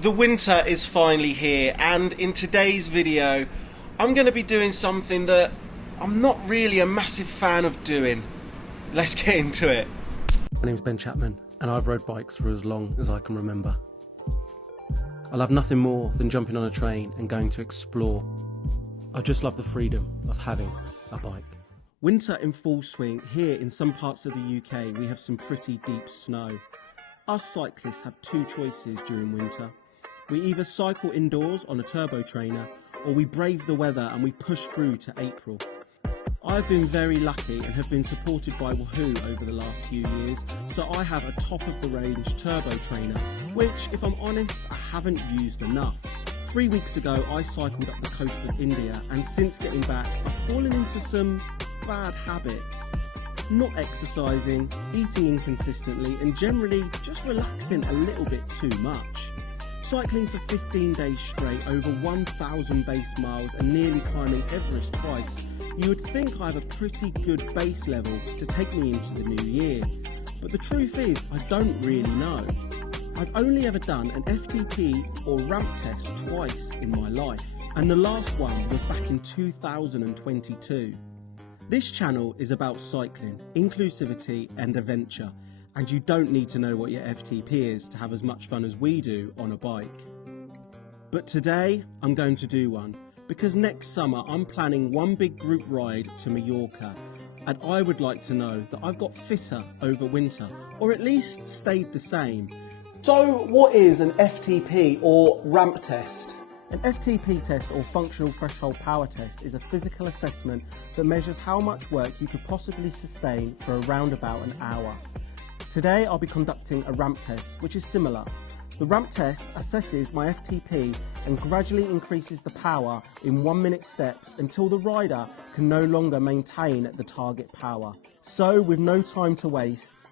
The winter is finally here, and in today's video I'm going to be doing something that I'm not really a massive fan of doing. Let's get into it. My name's Ben Chapman and I've rode bikes for as long as I can remember. I love nothing more than jumping on a train and going to explore. I just love the freedom of having a bike. Winter in full swing. Here in some parts of the UK we have some pretty deep snow. Us cyclists have two choices during winter. We either cycle indoors on a turbo trainer, or we brave the weather and we push through to April. I've been very lucky and have been supported by Wahoo over the last few years, so I have a top of the range turbo trainer, which, if I'm honest, I haven't used enough. 3 weeks ago I cycled up the coast of India, and since getting back I've fallen into some bad habits. Not exercising, eating inconsistently, and generally just relaxing a little bit too much. Cycling for 15 days straight, over 1,000 base miles and nearly climbing Everest twice, you would think I have a pretty good base level to take me into the new year. But the truth is, I don't really know. I've only ever done an FTP or ramp test twice in my life, and the last one was back in 2022. This channel is about cycling, inclusivity and adventure, and you don't need to know what your FTP is to have as much fun as we do on a bike. But today I'm going to do one, because next summer I'm planning one big group ride to Mallorca, and I would like to know that I've got fitter over winter, or at least stayed the same. So what is an FTP or ramp test? An FTP test, or functional threshold power test, is a physical assessment that measures how much work you could possibly sustain for around about an hour. Today I'll be conducting a ramp test, which is similar. The ramp test assesses my FTP and gradually increases the power in 1 minute steps until the rider can no longer maintain the target power. So with no time to waste,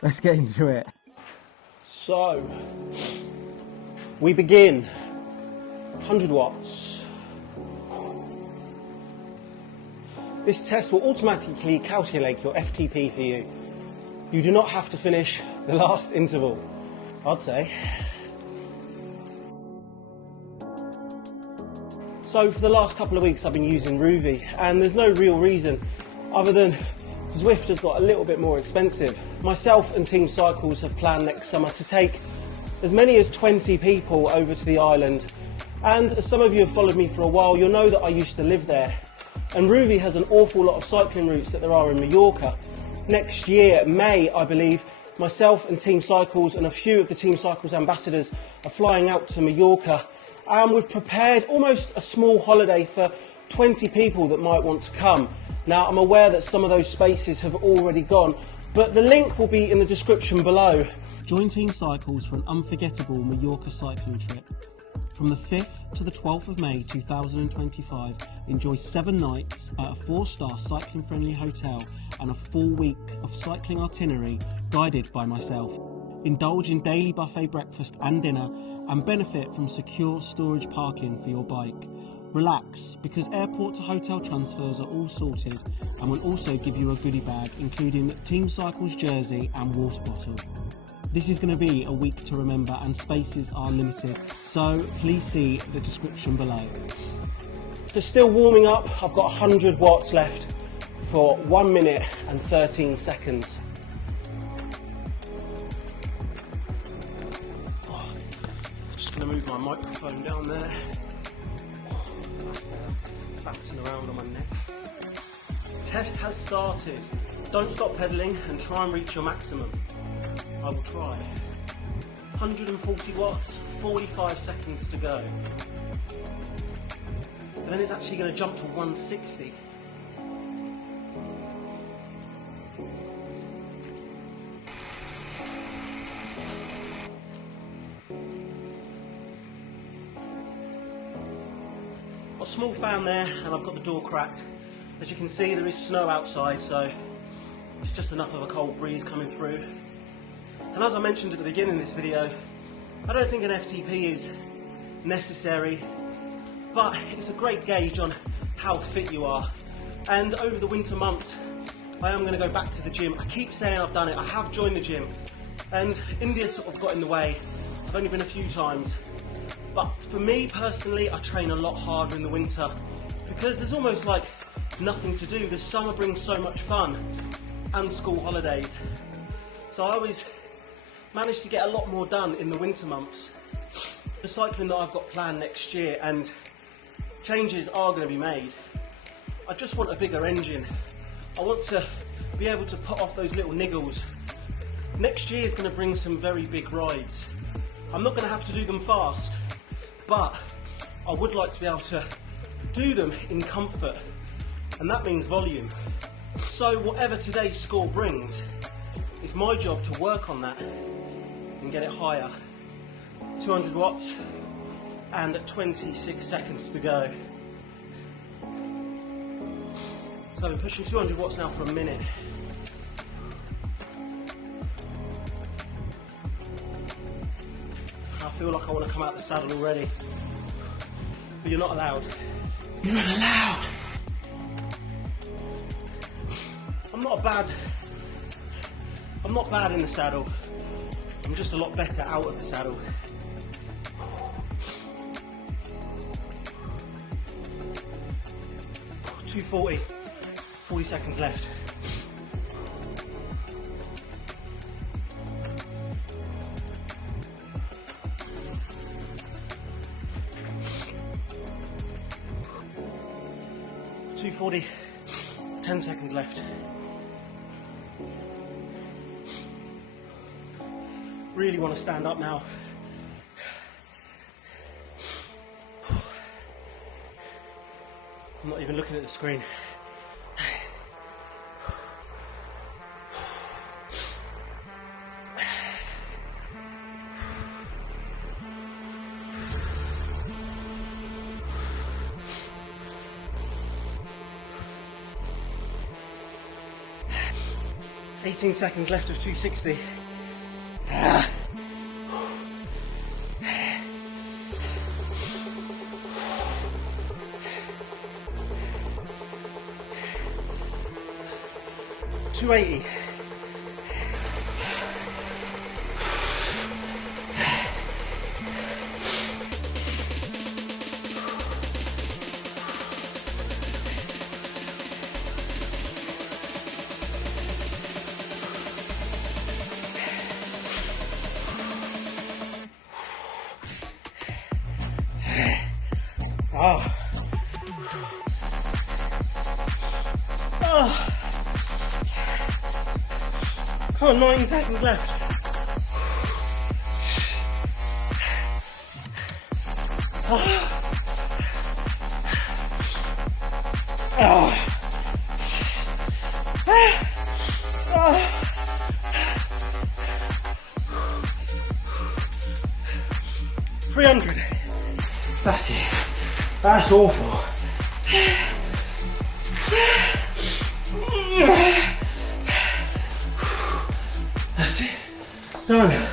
let's get into it. So, we begin. 100 watts. This test will automatically calculate your FTP for you. You do not have to finish the last interval, I'd say. So for the last couple of weeks I've been using Ruvi, and there's no real reason other than Zwift has got a little bit more expensive. Myself and Team Cycles have planned next summer to take as many as 20 people over to the island. And as some of you have followed me for a while, you'll know that I used to live there. And Ruvi has an awful lot of cycling routes that there are in Mallorca. Next year, May, I believe, myself and Team Cycles and a few of the Team Cycles ambassadors are flying out to Mallorca. And we've prepared almost a small holiday for 20 people that might want to come. Now, I'm aware that some of those spaces have already gone, but the link will be in the description below. Join Team Cycles for an unforgettable Mallorca cycling trip. From the 5th to the 12th of May 2025, enjoy 7 nights at a 4-star cycling-friendly hotel and a full week of cycling itinerary guided by myself. Indulge in daily buffet breakfast and dinner and benefit from secure storage parking for your bike. Relax, because airport to hotel transfers are all sorted, and we'll also give you a goodie bag including Team Cycles jersey and water bottle. This is going to be a week to remember, and spaces are limited, so please see the description below. Just still warming up, I've got 100 watts left for 1 minute and 13 seconds. Just going to move my microphone down there. That's bouncing around on my neck. Test has started. Don't stop pedalling and try and reach your maximum. I will try. 140 watts, 45 seconds to go. And then it's actually going to jump to 160. Got a small fan there, and I've got the door cracked. As you can see, there is snow outside, so it's just enough of a cold breeze coming through. And as I mentioned at the beginning of this video, I don't think an FTP is necessary, but it's a great gauge on how fit you are. And over the winter months, I am going to go back to the gym. I keep saying I've done it, I have joined the gym, and India sort of got in the way I've only been a few times, but for me personally, I train a lot harder in the winter because there's almost like nothing to do. The summer brings so much fun and school holidays, so I always manage to get a lot more done in the winter months. The cycling that I've got planned next year, and changes are going to be made. I just want a bigger engine. I want to be able to put off those little niggles. Next year is going to bring some very big rides. I'm not going to have to do them fast, but I would like to be able to do them in comfort, and that means volume. So whatever today's score brings, it's my job to work on that and get it higher. 200 watts and 26 seconds to go. So I've been pushing 200 watts now for a minute. I feel like I want to come out the saddle already, but you're not allowed. You're not allowed. I'm not bad in the saddle. I'm just a lot better out of the saddle. 240, 40 seconds left. .240, 10 seconds left. Really want to stand up now. I'm not even looking at the screen. .18 seconds left of 260. .280. Come on, 9 seconds left. Oh. 300. That's it. That's awful. That's it. Done.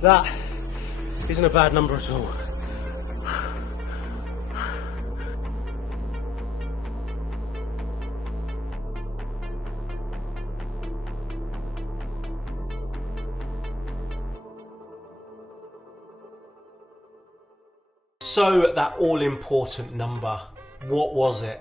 That isn't a bad number at all. So that all-important number, what was it?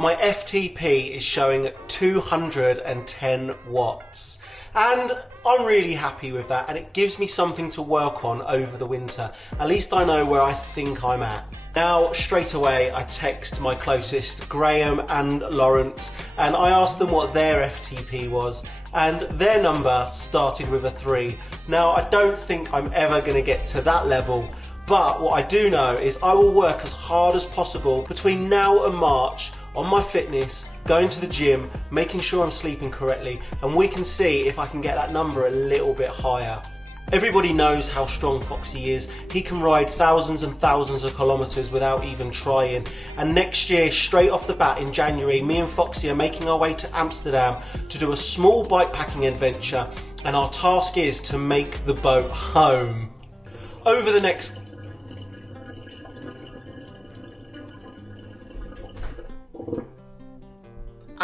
My FTP is showing 210 watts, and I'm really happy with that, and it gives me something to work on over the winter. At least I know where I think I'm at. Now, straight away, I text my closest, Graham and Lawrence, and I asked them what their FTP was, and their number started with a 3. Now, I don't think I'm ever going to get to that level, but what I do know is I will work as hard as possible between now and March on my fitness, going to the gym, making sure I'm sleeping correctly, and we can see if I can get that number a little bit higher. Everybody knows how strong Foxy is. He can ride thousands and thousands of kilometres without even trying. And next year, straight off the bat in January, me and Foxy are making our way to Amsterdam to do a small bikepacking adventure, and our task is to make the boat home. Over the next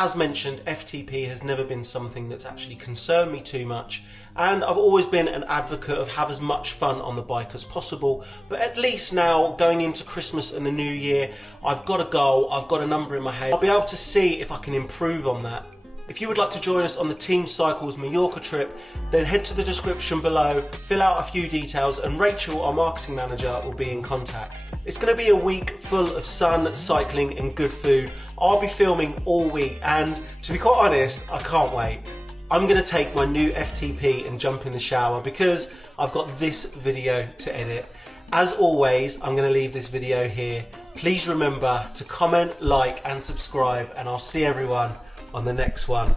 as mentioned, FTP has never been something that's actually concerned me too much, and I've always been an advocate of have as much fun on the bike as possible. But at least now, going into Christmas and the new year, I've got a goal, I've got a number in my head. I'll be able to see if I can improve on that. If you would like to join us on the Team Cycles Mallorca trip, then head to the description below, fill out a few details, and Rachel, our marketing manager, will be in contact. It's going to be a week full of sun, cycling and good food. I'll be filming all week, and to be quite honest, I can't wait. I'm going to take my new FTP and jump in the shower because I've got this video to edit. As always, I'm going to leave this video here. Please remember to comment, like and subscribe, and I'll see everyone on the next one.